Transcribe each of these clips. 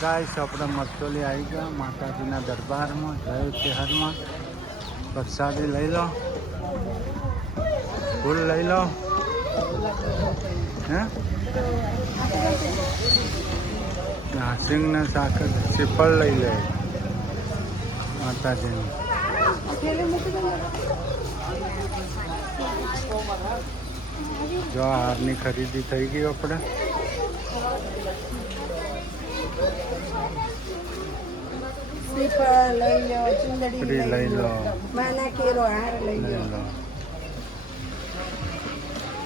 Guys આપણે મરચોલી આવી ગયા માતાજીના દરબારમાં જય શહેરમાં પ્રસાદી લઈ લો ફૂલ લઈ લો હે સિંગના સાકર શ્રીફળ લઈ લે માતાજીનું જો હારની ખરીદી થઈ ગઈ આપણે શ્રીફળ લઈ લો, ચુંદડી લઈ લો માના કેરો હાર લઈ લો.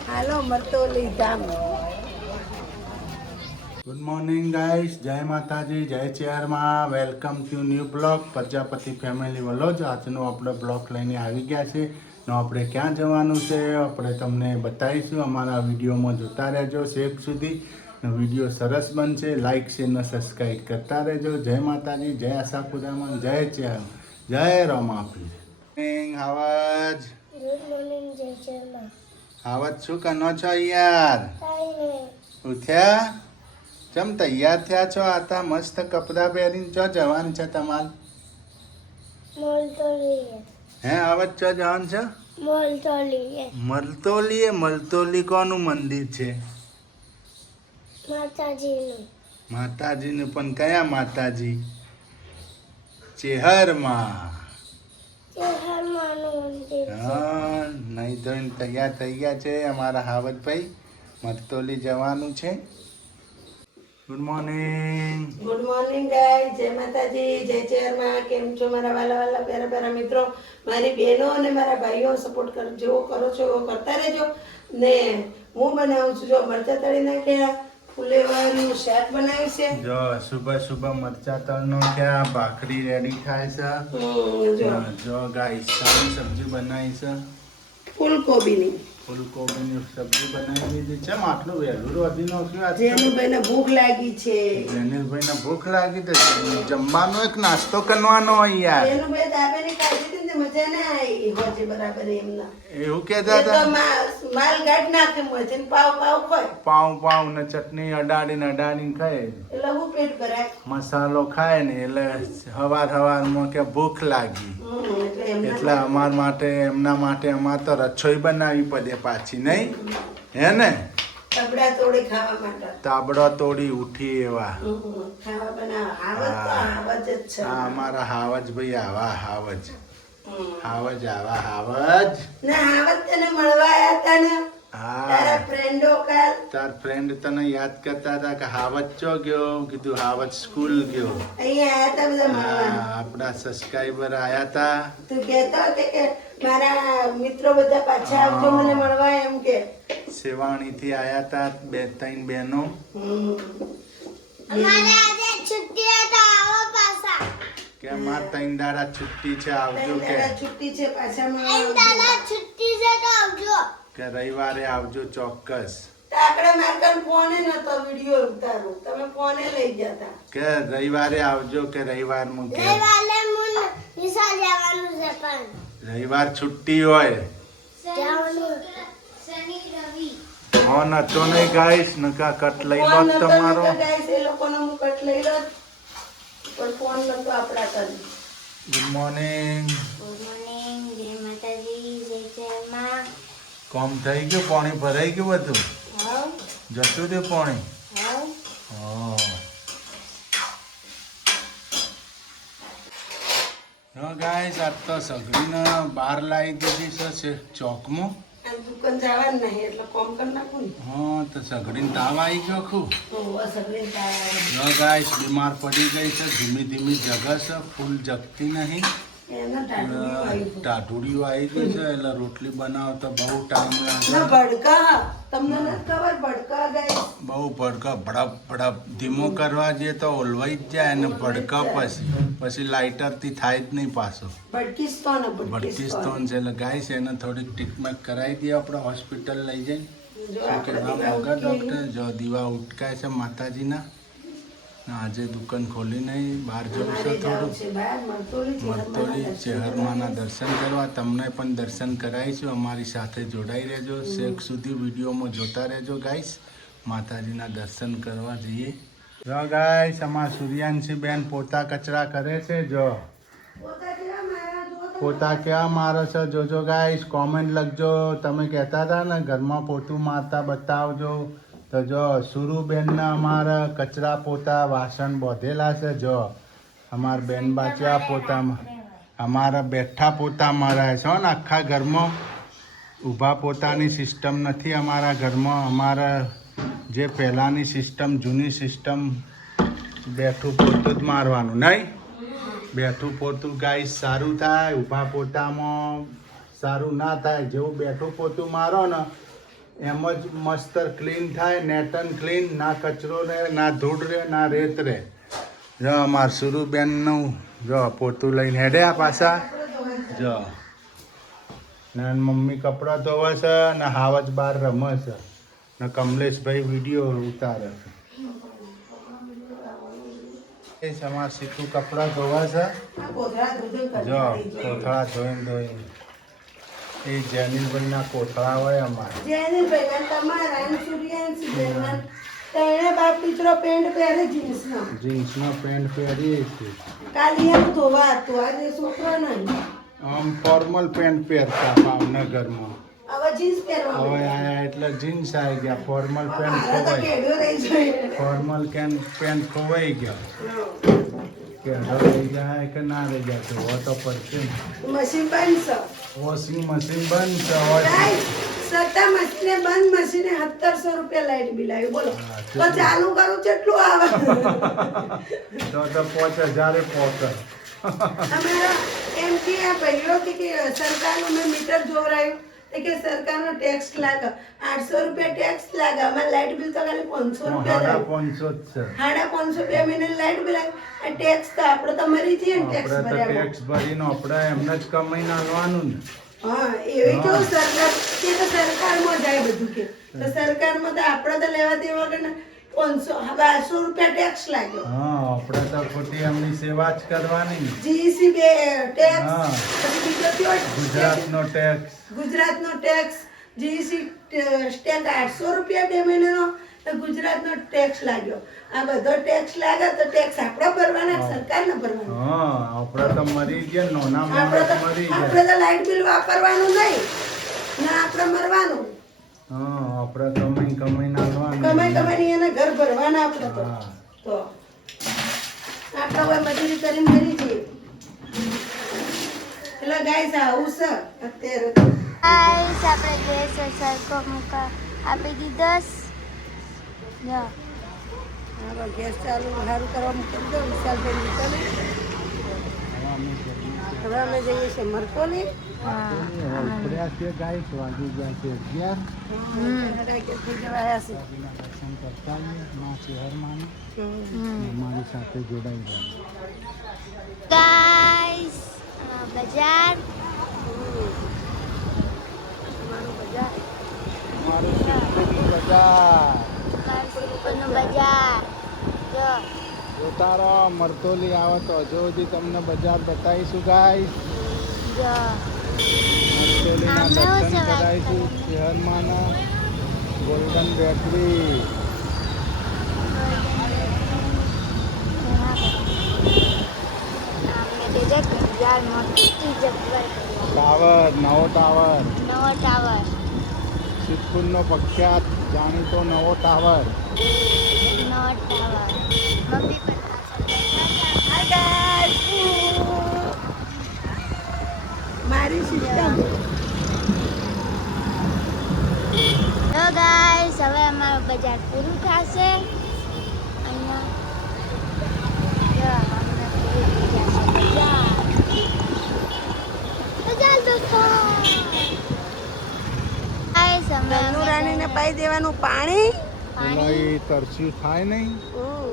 હાલો Martoli Dham. Good morning guys, જય માતાજી, જય ચેરમાં. Welcome to new blog Prajapati family vlog. આજનો આપણે બ્લોગ લઈને આવી ગયા છે. આપણે ક્યાં જવાનું છે આપણે તમને બતાવીશું. અમારા વિડીયોમાં જોતા રહેજો છેક સુધી. વિડીયો સરસ બનશે. લાઈક શેર ને સબસ્ક્રાઈબ કરતા રહેજો. જય માતાજી, જય આશાપુરામાં, જય ચેર, જય રમાપી. આવાજ ગુડ મોર્નિંગ જય ચેરમાં. આવાજ શું કરનો છો યાર? ઉઠ્યા? ચમ તૈયાર થયા છો? આતા મસ્ત કપડાં પહેરીને ચો જવાનું છે તમારે? હે આવાજ ચો જવાનું છે? મલતોલી. મલતોલી કોનું મંદિર છે? માતાજીનું. પણ કયા માતાજી? ચેહરમાં. હા, નહીં ધોઈને તૈયાર થઈ ગયા છે અમારા હાવતભાઈ. મરતોલી જવાનું છે. Good morning. Good morning guys, જય માતાજી, જય ચેરમાં. કેમ છો મારા વાલા વાલા પ્યારા પ્યારા મિત્રો, મારી બહેનો અને મારા ભાઈઓ? સપોર્ટ કરો, જેવો કરો છો એવો કરતા રહેજો. ને હું બનાવું છું જો મરચા તળી નાખ્યા, ફુલેવાનું શાક બનાવ્યું છે. જો સુબહ મરચા તળનો ક્યાં ભાખરી રેડી થાય છે. જો ગાઈસ સારી સબ્જી બનાવી છે. ફૂલકોબીની સબ્જી બનાવી દીધી છે. આટલું વહેલું રોધી નાખ્યું. જેનુભાઈને ભૂખ લાગી છે. જેનુભાઈને ભૂખ લાગી તો જમવાનો એક નાસ્તો કરવાનો હોય યાર. જેનુભાઈ દાબેલી ખાધી હતી ને મજા ના આવી હોજે બરાબર એમના. એવું કહેતા હતા. માલ ગાઢ નાખે મજે પાવ ખાય. પાવ ને ચટણી અડાડીને ખાય એટલે હું પેટ ભરાય. મસાલો ખાય ને એટલે હવારમાં કે ભૂખ લાગી. એટલે અમાર માટે એમના માટે અમારે તો રસોઈ બનાવવી પડે પાછી, નહીં હે ને? તાબડા તોડી ઉઠી એવા અમારા હાવજ ભાઈ. આવા હાવજ તાર ફ્રેન્ડ તને યાદ કરતા હતા કે હાવજ ચો ગયો? કીધું હાવજ સ્કૂલ ગયો. આપડા સબસ્ક્રાઈબર આયા હતા. તું કહેતો હતો કે મારા મિત્રો બધા પાછા આવજો મને મળવા એમ કે. સેવાણી થી આયા હતા 2-3 બહેનો. અમારે આજે છુટ્ટી હતા, આવો પાછા. કે માર 3 દાડા છુટ્ટી છે, આવજો. કે છુટ્ટી છે પાછા 3 દાડા છુટ્ટી છે તો આવજો. કે રવિવારે આવજો ચોક્કસ. તાકડે મારકન ફોને નતો વિડિયો ઉતારો, તમે ફોને લઈ જતા. કે રવિવારે આવજો. કે રવિવારમાં કે રવિવારે મુન નિશા જવાનું છે પણ રવિવાર છુટ્ટી હોય. જવાનું શનિ રવિ. ફોન હતો નહીં ગાઈસ, નકા કટ લઈ લો તમારો. ગાઈસ એ લોકોનો હું કટ લઈ લો પણ ફોન નતો આપડા કરી. Good morning. ગુડ મોર્નિંગ, જય માતાજી, જય ચેરમાં. કોમ થઈ ગયું? પાણી ભરાઈ ગયું બધું? હા જતું રહ્યું પાણી? હા. ગાઈસ આજ તો સગડીને બહાર લાવી દીધી છે ચોકમાં. દુકાન જવાનું નહીં એટલે કોમ કરી નાખું ને. હા તો સગડીને તાવ આવી ગયો ખુબ. સગડીને તાવ આવી ગયો. ગાઈસ બીમાર પડી ગઈ છે. ધીમી જગસ છે, ફૂલ જગતી નહીં. ટાઢુડિયું આવી ગયું છે એટલે રોટલી બનાવતા બહુ ટાઈમ લાગે. તમને નથી ખબર ભડકા ગાઈસ? બહુ ભડકા ભડપ ધીમો કરવા જઈએ તો ઓલવાઈ જ જાય અને ભડકા પછી લાઇટરથી થાય જ નહીં પાછો. ભડકીસ્તોન છે એટલે ગાઈસ એને થોડીક ટ્રીટમેન્ટ કરાવી દઈએ આપણે હોસ્પિટલ લઈ જઈને. કે મગર ડૉક્ટર જો દીવા ઉટકાય છે માતાજીના. આજે દુકાન ખોલી નહીં, બહાર જવું છે થોડું. મરતોલી ચેહરમાના દર્શન કરવા. તમને પણ દર્શન કરાવીશું. અમારી સાથે જોડાઈ રહેજો. છેક સુધી વિડીયોમાં જોતા રહેજો ગાઈસ. માતાજીના દર્શન કરવા જઈએ. જો ગાઈસ અમાર સૂર્યાંશી બેન પોતા કચરા કરે છે. જો પોતા કેવા મારે છે જોજો ગાઈસ, કોમેન્ટ લખજો. તમે કહેતા હતા ને ઘરમાં પોતું મારતા બતાવજો. તો જો સુરુબેનના અમારા કચરા પોતા વાસણ બોધેલા છે. જો અમાર બેન બાચા પોતામાં અમારા બેઠા પોતા મારા છે ને આખા ઘરમાં. ઊભા પોતાની સિસ્ટમ નથી અમારા ઘરમાં. અમારા જે પહેલાંની સિસ્ટમ, જૂની સિસ્ટમ, બેઠું પોતું જ મારવાનું નહીં. બેઠું પોતું ગાઈસ સારું થાય, ઊભા પોતામાં સારું ના થાય. જેવું બેઠું પોતું મારો ને એમ જ મસ્ત ક્લીન થાય, નેટ એન્ડ ક્લીન. ના કચરો રહે, ના ધૂળ રહે, ના રેત રહે. જો અમાર સુરુબેનનું જો પોતું લઈને હેડ્યા પાછા. જો ને મમ્મી કપડાં ધોવે છે ને હાવજ બહાર રમે છે ને કમલેશભાઈ વિડીયો ઉતારે છે. અમાર સીધું કપડાં ધોવે છે. જો કોથળા ધોઈને એ જેનિલભાઈના કોથળા હોય અમારે. જીન્સનો પેન્ટ પહેરીએ છીએ. આમ ફોર્મલ પેન્ટ પહેરતા ભાવનગરમાં. હવે આયા એટલે જીન્સ આવી ગયા. ફોર્મલ પેન્ટ ખોવાઈ, ફોર્મલ પેન્ટ ખોવાઈ ગયા. કે રહી જાય કે ના રહી જાય તો તો પડશે ને. મશીન બંધ છે, વોશિંગ મશીન બંધ છે. સત્તા મશીને બંધ મશીને 1700 રૂપિયા લાઈટ બિલ આવ્યું. બોલો તો ચાલુ કરું કેટલું આવે? તો 5000 પોકે. અમારા એમ કે આ ભાઈઓ કે સરકારનું મેં મીટર જોવરાયું કે સરકારનો ટેક્સ લાગે 800 રૂપિયા ટેક્સ લાગે. અમારે લાઈટ બિલ તો ખાલી 500 રૂપિયા 550 જ છે. 550 બે મહિને લાઈટ બિલ આવે. આ ટેક્સ તો આપણે તો મરી જઈએ ને ટેક્સ ભર્યા. ટેક્સ ભરીને આપણે એમને જ કમાઈને આવવાનું ને. હા એવી કેવું સરકાર કે તો સરકારમાં જાય બધું કે તો સરકારમાં તો આપણે તો લેવા દેવા વગર 500-1200 રૂપિયા ટેક્સ લાગ્યો. હા આપણે તો ખોટી એમની સેવા જ કરવાની ને. જીઈસી બે ટેક્સ, પછી બીજો કયો ગુજરાતનો ટેક્સ, ગુજરાતનો ટેક્સ જીઈસી ટેક્સ 800 રૂપિયા બે મહિનાનો ગુજરાતનો ટેક્સ લાગ્યો. આ બધો ટેક્સ લાગે તો ટેક્સ આપણે ભરવાના, સરકારને ભરવાના. હા આપણે તો મરી ગયા, નાના માણસ મરી ગયા. આપણે તો લાઈટ બિલ વાપરવાનું નહીં ના આપણે મરવાનું. હા આપણે કમાઈને આવવાનું. કમાઈ એના ઘર ભરવાના આપણે તો. તો આપણે હવે મજૂરી કરીને મરી જઈએ. એટલે ગાઈસ આવું છે અત્યારે તો. ગાઈસ આપણે ગેસ સરખો મૂકા આપી દીધો. જો હવે ગેસ ચાલુ સારું કરવા મૂકી દો. વિશાલભાઈ નીકળે. હવે અમે જઈએ છીએ મરકોલી. ઉપડ્યા છે ગાઈસ, વાગી ગયા છે 11. દર્શન કરતા માં શહેરમાં અમારી સાથે જોડાઈ ગયા. ગાઈસ બજાર અમારું સિદ્ધપુરનું બજાર. સિદ્ધપુરનું બજાર. જો ઉતારો મરતોલી આવે તો હજુ સુધી તમને બજાર બતાવીશું ગાઈસ. જો મરતોલીના દર્શન કરાવીશું. શહેરમાંના ગોલ્ડન બેકરી. ટાવર, નવો ટાવર, સિદ્ધપુરનો પ્રખ્યાત જાણીતો નવો ટાવર. મારી સિસ્ટમ. તો ગાઈસ હવે અમારું બજાર પૂરું થશે. અહીંયા જો અમને પૂરું થઈ જશે બજાર. બજાર દોસ્તો ગાઈસ અમે રાણીને પાઈ દેવાનું પાણી. એમાં તરસ્યું થાય નહીં.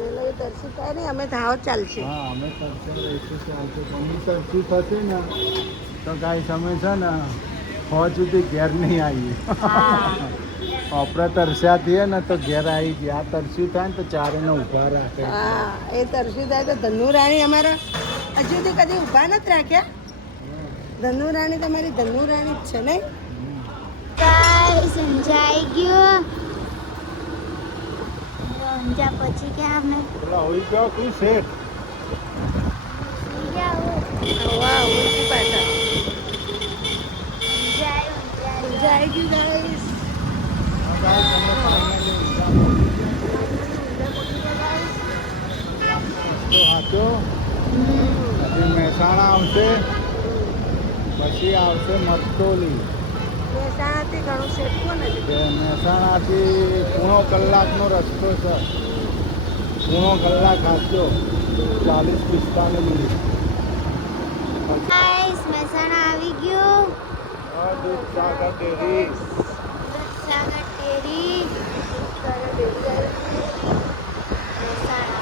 એટલે તરસી થાય નહીં. અમે ધાવ ચાલશે. હા અમે તરસ્યું રહીશું ચાલશે. પણ તરસ્યું થશે ને તો ગાઈસ અમે છે ને 6 સુધી ઘેર નહીં આવીએ. આપણે તરસ્યા થઈએ ને તો ઘેર આવી ગયા. આ તરસ્યું થાય ને તો ચારેને ઊભા રાખે. હા એ તરસી થાય તો ધનુ રાણી અમારા હજુ સુધી કદી ઊભા નથી રાખ્યા. ધનુ રાણી તમારી ધનુ રાણી જ છે નહીં. ગાઈસ સમજાઈ ગયું. ઊંઝા પછી ગયા અમે પેલા હોઈ ગયો તું શેઠ ઊંઝા વાહ ઉલટી પાછા ઊંઝા આવી ગયું ગાઈસ સાચો પછી મહેસાણા આવશે પછી આવશે મસ્તોલી મહેસાણાથી ઘણું શેઠું ને મહેસાણાથી પૂણો કલાકનો રસ્તો છે પૂણો કલાક હાચો 40-45 મિનિટ ગાઈસ મહેસાણા આવી ગયું Dudhsagar dairy Dudhsagar dairy Mehsana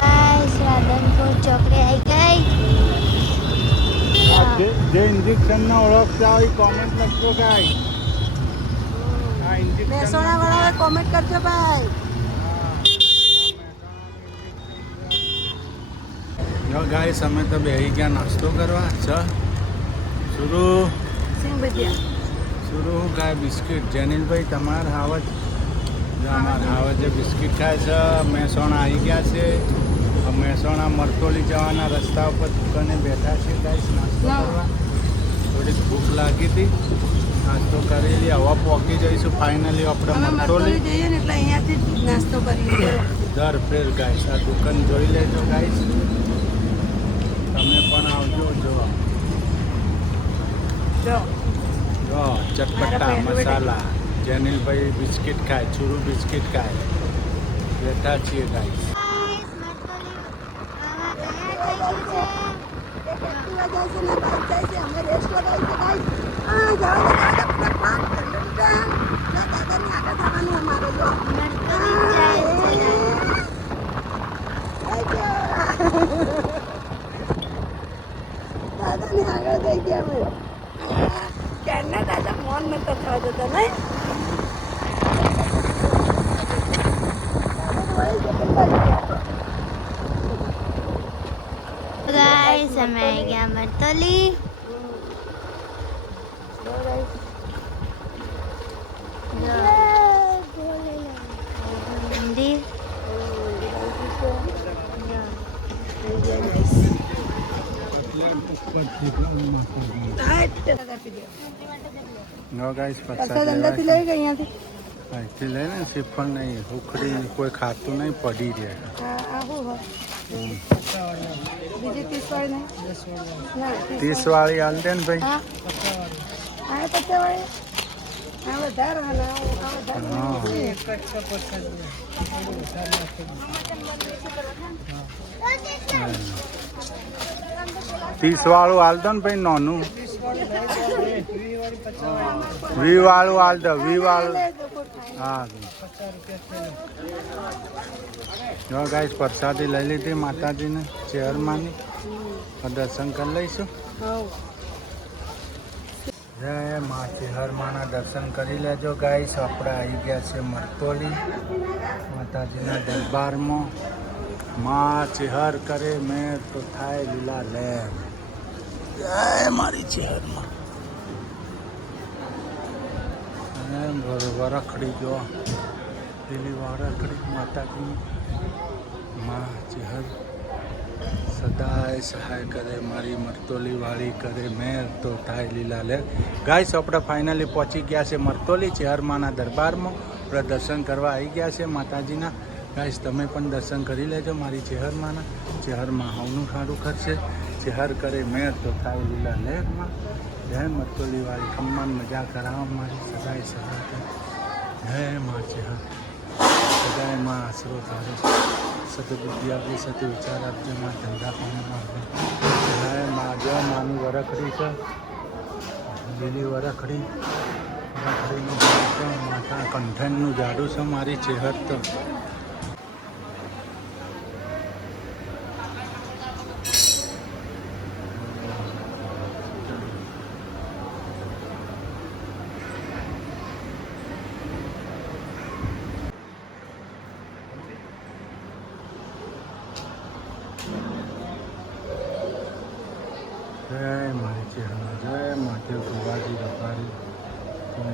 guys Radhanpur ચોકડી આવી ગઈ જે ઇન્જેક્શનને ઓળખતા હોય કોમેન્ટ લખજો ગાય આ ઇન્જેક્શન મહેસાણા વાળાએ કોમેન્ટ કરજો ભાઈ જો ગાઈસ અમે તો બેહી ગયા નાસ્તો કરવા શુરુ સિંગ ભજીયા શુરુ ગાય બિસ્કિટ જેનિલભાઈ તમારે હાવજ અમારે હાવજે બિસ્કિટ ખાય છે મહેસાણા આવી ગયા છે મહેસાણા મરતોલી જવાના રસ્તા ઉપર દુકાને બેઠા છે ગાઈસ નાસ્તો કરવા થોડીક ભૂખ લાગી હતી નાસ્તો કરેલી હવા પહોંચી જઈશું ફાઇનલી આપણે અમે મરતોલી મરતોલી જઈએ ને એટલે અહીંયાથી જ નાસ્તો કરીએ દર ફેર ગાઈસ આ દુકાન જોઈ લેજો ગાઈસ તમે પણ આવજો જોવા જો જો ચટપટા મસાલા જેનિલભાઈ બિસ્કિટ ખાય ચૂરું બિસ્કિટ ખાય બેઠા છીએ ગાઈસ દાદાની આગળ થઈ ગયા અમે ક્યારના દાદા મોન નતા થવા જતા નહીં ગાઈસ અમે આવી ગયા મરતોલી મંદિર નો ગાઈસ પ્રસાદ અંદરથી લઈ ગઈ અહીંયાથી અહીંથી લઈને શ્રીફળ નહીં ઉખડી કોઈ ખાતું નહીં પડી રહ્યા આવું હોય બીજી 30 વાળી નહીં 30 વાળી હાલ દે ને ભાઈ હા 50 વાળી આ વધારે હા 30 વાળું હાલ દો ને ભાઈ નાનું 20 વાળું હાલ દો 20 વાળું હા જો ગાઈસ પ્રસાદી લઈ લીધી માતાજીને ચેહરમાંની દર્શન કરી લઈશું જય મા ચેહરમાંના દર્શન કરી લેજો ગાઈસ આપણે આવી ગયા છે મરતોલી માતાજીના દરબારમાં માં ચેહર કરે મેં તો થાય લીલા લેર જય મારી ચેહરમાં વરખડી જો લીલી વરખડી માતાજીની માં ચેહર સદાય સહાય કરે મારી મરતોલી વાળી કરે મેર તો થાય લીલા લેર ગાઈસ આપણે ફાઇનલી પહોંચી ગયા છે મરતોલી ચેહરમાંના દરબારમાં આપણે દર્શન કરવા આવી ગયા છે માતાજીના ગાઈસ તમે પણ દર્શન કરી લેજો મારી ચેહરમાં હવનું સારું કરશે ચેહર કરે મેર તો થાય લીલા લેરમાં જય મરતોલી વાળી ખમ્માન મજા કરાવો મારી સદાય સહાય કરે જય માં ચેહર સદાય માં આશરો તારો સદબુદ્ધિ આપી સતી વિચાર આપજે માં ધંધા પાણીમાં જય માં જય માની વરખડી છે લીલી વરખડીનું ઝાડ છે માતા કંઠનનું ઝાડું છે મારી ચેહર તો જય મારી ચેહર જય માતે ગોવાજી રપારી તમે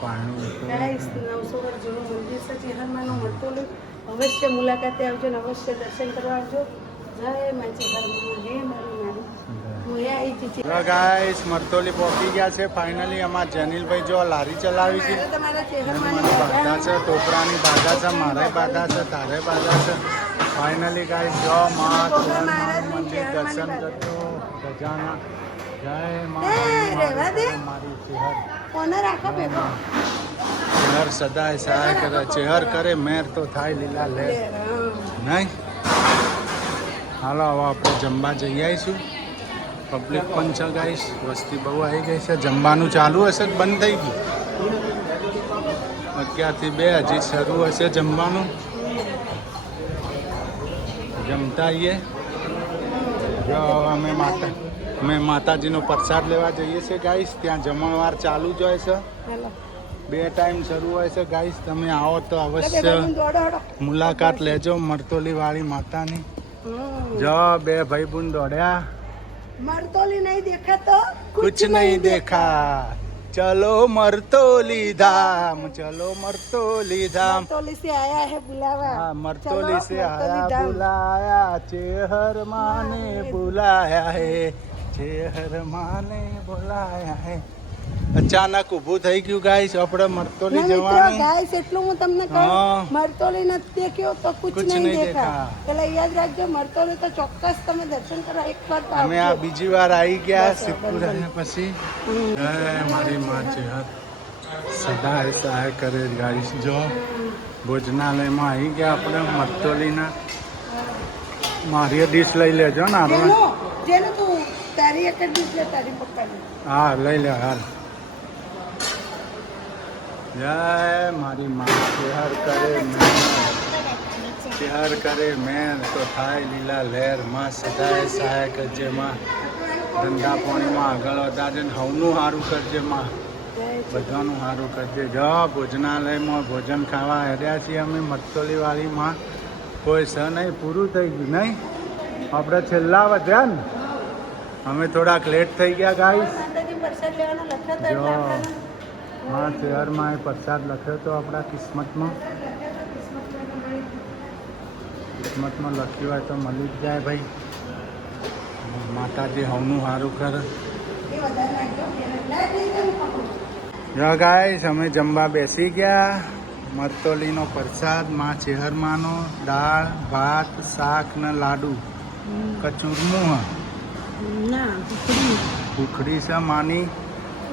પાણી ગાઈસ 900 વર્ષ જૂનું મંદિર છે ચેહરમાંનું મળતોલી. અવશ્ય મુલાકાતે આવજો ને અવશ્ય દર્શન કરવા આવજો. જય મા ચેહરમાં, હે મારી મારી હું અહીંયા આવી હતી. ગાઈસ મરતોલી પહોંચી ગયા છે ફાઇનલી. અમાર જનીલભાઈ જો લારી ચલાવી છે. મારે તમારા મને ચેહરમાંની બાધા છે, ટોપરાની બાધા છે, મારે બાધા છે, તારે બાધા છે. ફાઇનલી ગાઈસ જો મા મંદિર દર્શન કરજો. ગજાના જય મા રહેવા દે. મારી ચેહર કોને રાખો ભેગો ચેહર સદાય સહાય કરે. ચેહર કરે મેર તો થાય લીલા લે નહીં. હાલો હવે આપણે જમવા જઈ આવીશું. પબ્લિક પણ છે ગાઈસ, વસ્તી બહુ આવી ગઈ છે. જમવાનું ચાલુ હશે કે બંધ થઈ ગયું? 11 થી 2 હજી શરૂ હશે જમવાનું. જમતા આવીએ. જો અમે માતાજીનો પ્રસાદ લેવા જઈએ છીએ ગાઈસ. ત્યાં જમણવાર ચાલુ જ હોય છે, 2 ટાઈમ શરૂ હોય છે ગાઈસ. તમે આવો તો અવશ્ય મુલાકાત લેજો મરતોલી વાળી માતાની. જો 2 ભાઈબંધ દોડ્યા. મરતોલી નહીં દેખા તો कुछ नहीं देखा, चलो मरतोली धाम, चलो मरतोली धाम. मरतोली से आया है बुलावा. हाँ, मरतोली से आया बुलाया, चेहर माने बुलाया है, चेहर माने बुलाया है. અચાનક ઊભું થઈ ગયું ગાઈસ. આપણે મરતોલી જવાનું. ગાઈસ એટલું હું તમને કહું, મરતોલી નથી દેખ્યો તો કુછ નહીં દેખા. એટલે યાદ રાખજો, મરતોલી તો ચોક્કસ તમે દર્શન કરવા એકવાર તો અમે આ બીજી વાર આવી ગયા સિદ્ધપુરા પછી. જય મારી માં ચેહર સદાય સહાય કરે ગાઈસ. જો ભોજનાલયમાં આવી ગયા આપણે મરતોલીના. મારી ડીશ લઈ લેજો ને આપણે. જેને તું તારી એક ડીશ લે, તારી પપ્પાની. હા લઈ લે હાલ. જય મારી માં ચેહર કરે મેર, ચેહર કરે મેર તો થાય લીલા લહેર. માં સદાય સહાય કરજે માં. ધંધા પાણીમાં આગળ વધારજે ને હવનું સારું કરજે માં. બધાનું સારું કરજે. જો ભોજનાલયમાં ભોજન ખાવા હેર્યા છીએ અમે મરતોલી વાળી માં. કોઈ સ નહીં, પૂરું થઈ ગયું નહીં. આપણે છેલ્લા વધ્યા ને, અમે થોડાક લેટ થઈ ગયા ગાઈસ. જો માં ચેહરમાં એ પ્રસાદ લખ્યો તો આપણા કિસ્મતમાં. કિસ્મતમાં લખ્યું હોય તો મળી જ જાય ભાઈ. માતાજી હવનું સારું કરે. જો ગાઈસ અમે જમવા બેસી ગયા. મરતોલીનો પ્રસાદ માં ચેહરમાંનો, દાળ ભાત શાક ને લાડુ. કચુરમું હા ઉખડી છે માની.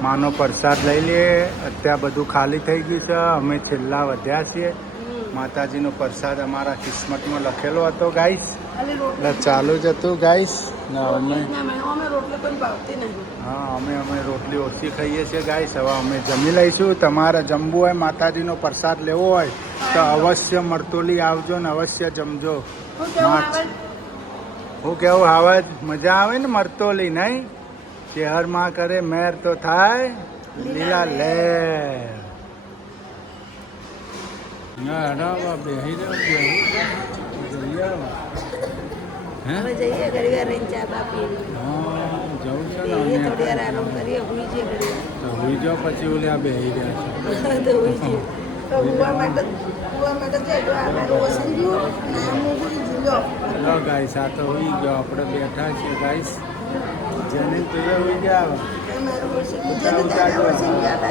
માનો પ્રસાદ લઈ લઈએ. અત્યારે બધું ખાલી થઈ ગયું છે. અમે છેલ્લા વધ્યા છીએ. માતાજીનો પ્રસાદ અમારા કિસ્મતમાં લખેલો હતો ગાઈસ. એટલે ચાલુ જ હતું ગાઈસ. અમે અમે રોટલી ઓછી ખાઈએ છીએ ગાઈસ. હવે અમે જમી લઈશું. તમારે જમવું હોય, માતાજીનો પ્રસાદ લેવો હોય તો અવશ્ય મરતોલી આવજો ને અવશ્ય જમજો. હું કેવું આવાજ મજા આવે ને મરતોલી નહીં. ચેહરમાં કરે મેર તો થાય લીલા લહેર. હવે જઈએ ઘડી વાર રહીને ચા બા પીએ. જવું છે એ થોડી વાર આરામ કરીએ, હુઈ જઈએ ઘડી વાર. તો હુઈ જાઓ પછી ઓલા બેહી રહ્યા છે. તો હુઈ જઈએ. તો હુવા માટે જાય તો આ મારું વસન ગયું ને આ હું હુઈ ગયો. લો ગાઈસ, આ તો હુઈ ગયો. આપણે બેઠા છીએ ગાઈસ. જેને તુજે હુઈ ગયા. મારું વસન જેને તારા વસન ગયા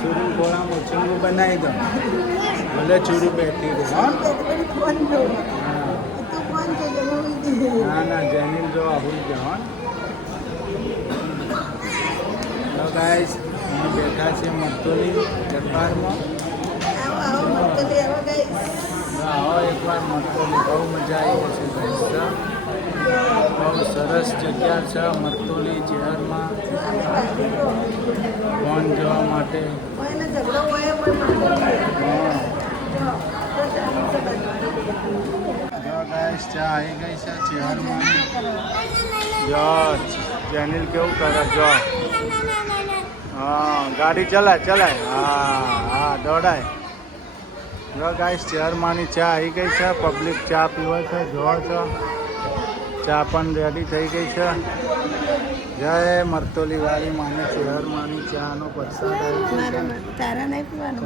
ચૂરું ખોળામાં ચૂરું બનાવી દો. ભલે ચૂરું બેઠી રહે. ફોન જો તું ફોન જો ના ના જેનિલ જો હુઈ ગયો. હેલો ગાઈસ, અમે બેઠા છીએ મરતોલી દરબારમાં. આવો મરતોલી આવો ગાઈસ. આવો એકવાર મરતોલી. બહુ મજા આવી છે ગાઈસ. બહુ સરસ જગ્યા છે મરતોલી ચેહરમાં ફોન જોવા માટે. કોઈને ઝઘડો હોય પણ જો ગાઈસ ચા આવી ગઈ છે ચેહરમાં. જો જેનિલ કેવું કરે. જો હા ગાડી ચલાય. હા દોડાય. જો ગાઈસ ચેહરમાંની ચા આવી ગઈ છે. પબ્લિક ચા પીવે છે. જો છો ચા પણ રેડી થઈ ગઈ છે. જય મરતોલી વાળી માની શહેર માની ચાનો પ્રસાદ આવી ગયો છે. તારા નહીં પીવાનું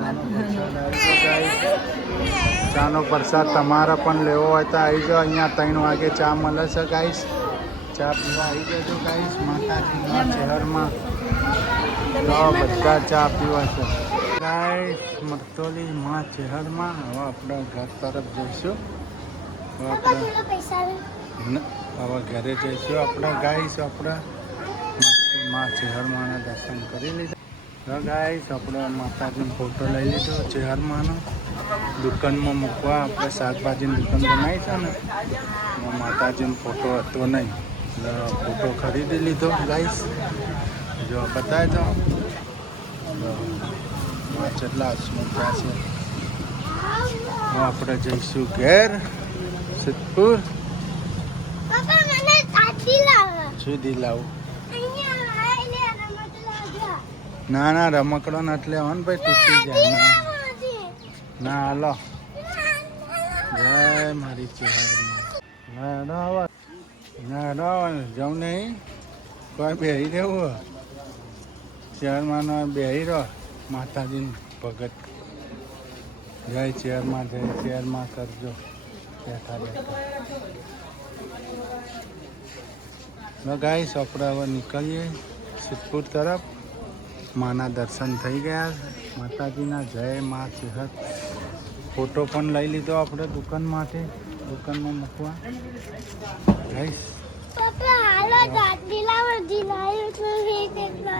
ચાનો પ્રસાદ તમારે પણ લેવો હોય તો આવી જાઓ. અહીંયા 3 વાગે ચા મળે છે ગાઈસ. ચા પીવા આવી જજો ગાઈસ. માતાજીના શહેરમાં તો બધા ચા પીવા છે ગાઈસ. મરતોલી માં શહેરમાં હવે આપણે ઘર તરફ જઈશું. હવે ઘરે જઈશું આપણે ગાઈસ. આપણે માં શહેરમાંના દર્શન કરી લીધા. તો ગાઈસ આપણે માતાજીનો ફોટો લઈ લીધો શહેરમાંનો. દુકાનમાં મૂકવા આપણે શાકભાજીની દુકાન બનાવી છે ને, એમાં માતાજીનો ફોટો હતો નહીં એટલે ફોટો ખરીદી લીધો ગાઈસ. જો બતાવી દો જેટલા મોટા છે. હવે આપણે જઈશું ઘેર સિદ્ધપુર. સુધી લાવું? ના ના રમકડો નથી લેવાનો ભાઈ, તૂટી જાય. ના હાલો. જય મારી ચહેરમાં જાઉં નહીં. કોઈ બેહી રહેવું ચેરમાં બેહી રહો. માતાજીની ભગત જય ચેરમાં કરજો બેઠા બેઠા. ગાઈસ આપણે હવે નીકળીએ સિદ્ધપુર તરફ. માના દર્શન થઈ ગયા માતાજીના. જય મા સેહત. ફોટો પણ લઈ લીધો આપણે દુકાન માટે, દુકાનમાં મૂકવા ગાઈસ.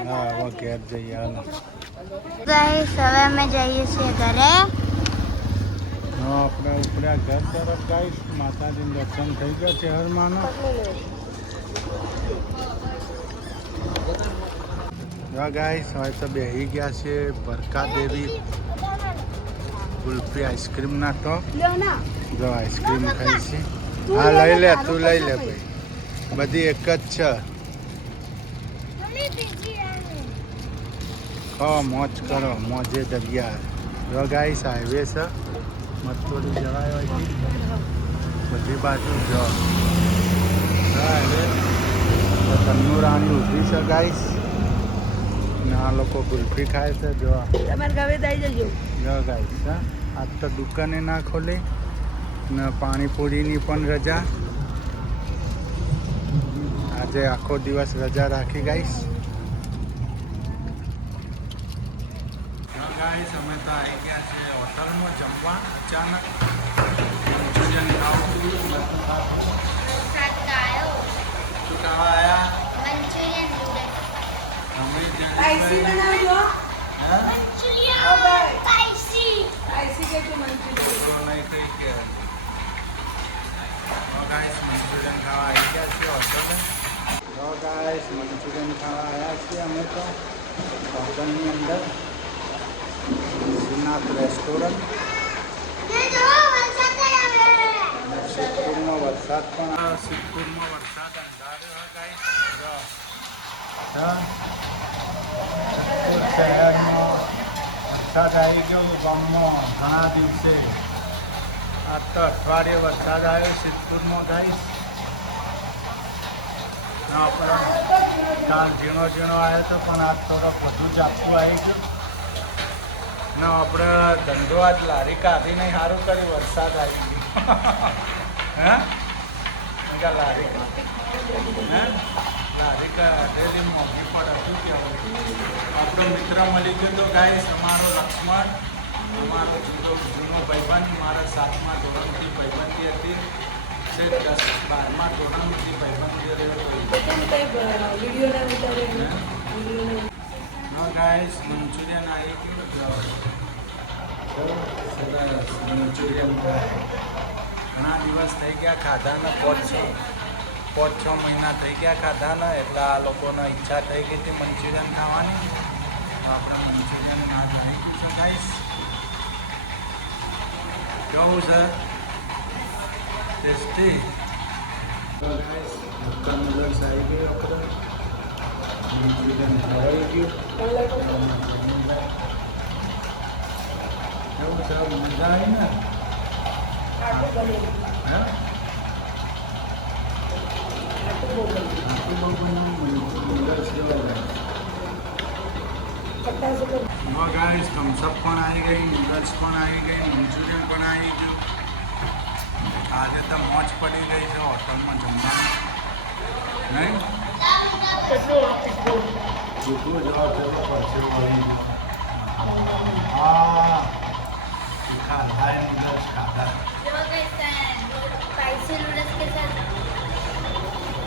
હા હવે ઘેર જઈએ હાલો. ગાઈસ હવે અમે જઈએ છીએ ઘરે. આપણે ઉપડ્યા ઘર તરફ ગાઈસ. માતાજીનું દર્શન થઈ ગયા શહેરમાંનો. ગાઈસ હવે તો બેસી ગયા છે ભરકા દેવી કુલ્ફી આઈસ્ક્રીમના ટોપ. જો આઈસ્ક્રીમ ખાઈ છે. હા લઈ લે, તું લઈ લે ભાઈ, બધી એક જ છે. ખાઓ મોજ કરો, મોજે દરિયા. જો ગાઈસ હાઈવે છે, મરતોલી જવાય હોય બધી બાજુ. જો હાઈવે તન્નુ રાણી ઊભી છે ગાઈસ. આ લોકો ગુલ્ફી ખાય છે. જો તમારે ગાવે દઈ જજો. જો ગાઈસ હા, આજ તો દુકાને ના ખોલી ને પાણીપુરીની પણ રજા. આજે આખો દિવસ રજા રાખી ગાઈસ. ગાઈસ અમે તો આવી ગયા છે હોટલમાં જમવા. અચાનક મંચુરિયન ખાવું. શું ખાવા આવ્યા? આઈસી બનાવજો. હા આઈસી કે મંચુરિયન મંચુરિયન ખાવા આવી ગયા છે હોટલે. તો ગાઈસ મંચુરિયન ખાવા આવ્યા છીએ અમે તો હોટલની અંદર, શ્રીનાથ રેસ્ટોરન્ટ. સિદ્ધપુરનો વરસાદ પણ સિદ્ધપુરમાં વરસાદ અંધાર્યો ગાઈસ. શહેરમાં વરસાદ આવી ગયો ગામમાં ઘણા દિવસે. આજ તો અઠવાડિયે વરસાદ આવ્યો સિદ્ધપુરમાં ગાઈસ. આપણે કાલ ઝીણો આવ્યો હતો પણ આજ થોડોક વધુ ઝાપટું આવી ગયું ને. આપણે ધંધો આજ લારી કાઢી નહીં સારું કર્યું, વરસાદ આવી ગયો. હે લારી લારી કાઢેલી મોંઘી પડે. શું કહેવાય? આપણો મિત્ર મળી ગયો તો ગાઈસ અમારો લક્ષ્મણ, અમારો જૂનો ભાઈબંધ. મારા 7મા ધોરણથી ભાઈબંધી હતી. 10-12મા ધોરણથી ભાઈબંધી રહ્યો. ગાઈસ મંચુરિયન આવી ગયું. મંચુરિયન ઘણા દિવસ થઈ ગયા ખાધાને. 5-6 મહિના થઈ ગયા ખાધાને. એટલે આ લોકોને ઈચ્છા થઈ ગઈ હતી મંચુરિયન ખાવાની. તો આપણે મંચુરિયન ના ખાઈ ગયું છે ગાઈસ. કેવું છે? ટેસ્ટી. ગાઈસ હક્કા નૂડલ્સ આવી ગયો આપણે. મંચુરિયન ખવાઈ ગયું. કેવું છે? મજા આવી ને? બહુ ગમે. નૂડલ્સ જેવા લાગે. 50 રૂપિયા. ગાઈસ થમ્સઅપ પણ આવી ગઈ, નૂડલ્સ પણ આવી ગઈ, મંચુરિયન પણ આવી ગયું. આજે તો મોજ પડી ગઈ છે હોટલમાં જમવાનું. નહીં ચૂકવું જવા પેલો પડશે વળી. હા ખાધા નૂડલ્સ ખાધા. स्पाइसी नूडल्स के साथ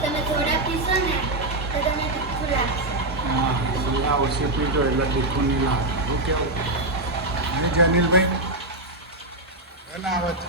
તમે થોડા પીશો ને તો તમને તીખું લાગશે. હા સોડા ઓછી પીતો એટલે તીખું નહીં લાગે. શું કેવું? જનીલભાઈ ના આવે છે.